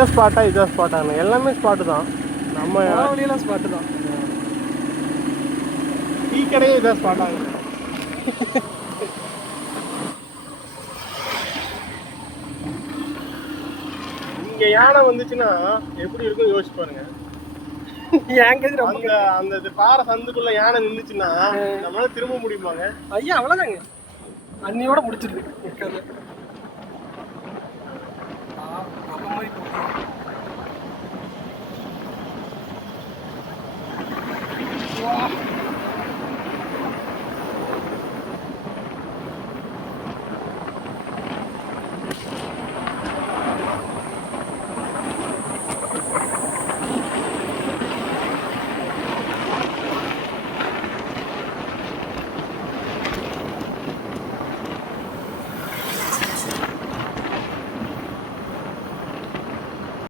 இந்த ஸ்பாட்டா இதான் ஸ்பாட்டாங்க எல்லாமே ஸ்பாட்டு தான். நம்ம வழியெல்லாம் ஸ்பாட்டு தான். டீ கடையே இதான் ஸ்பாட்டாங்க. இங்க யானை வந்துச்சுன்னா எப்படி இருக்கும் யோசிச்சு பாருங்க. அந்த அந்த பாறை சந்துக்குள்ள யானை நின்றுச்சுன்னா நம்மளால திரும்ப முடியுமாங்க? ஐயா அவ்வளோதாங்க, அன்னியோட முடிச்சிருக்கு.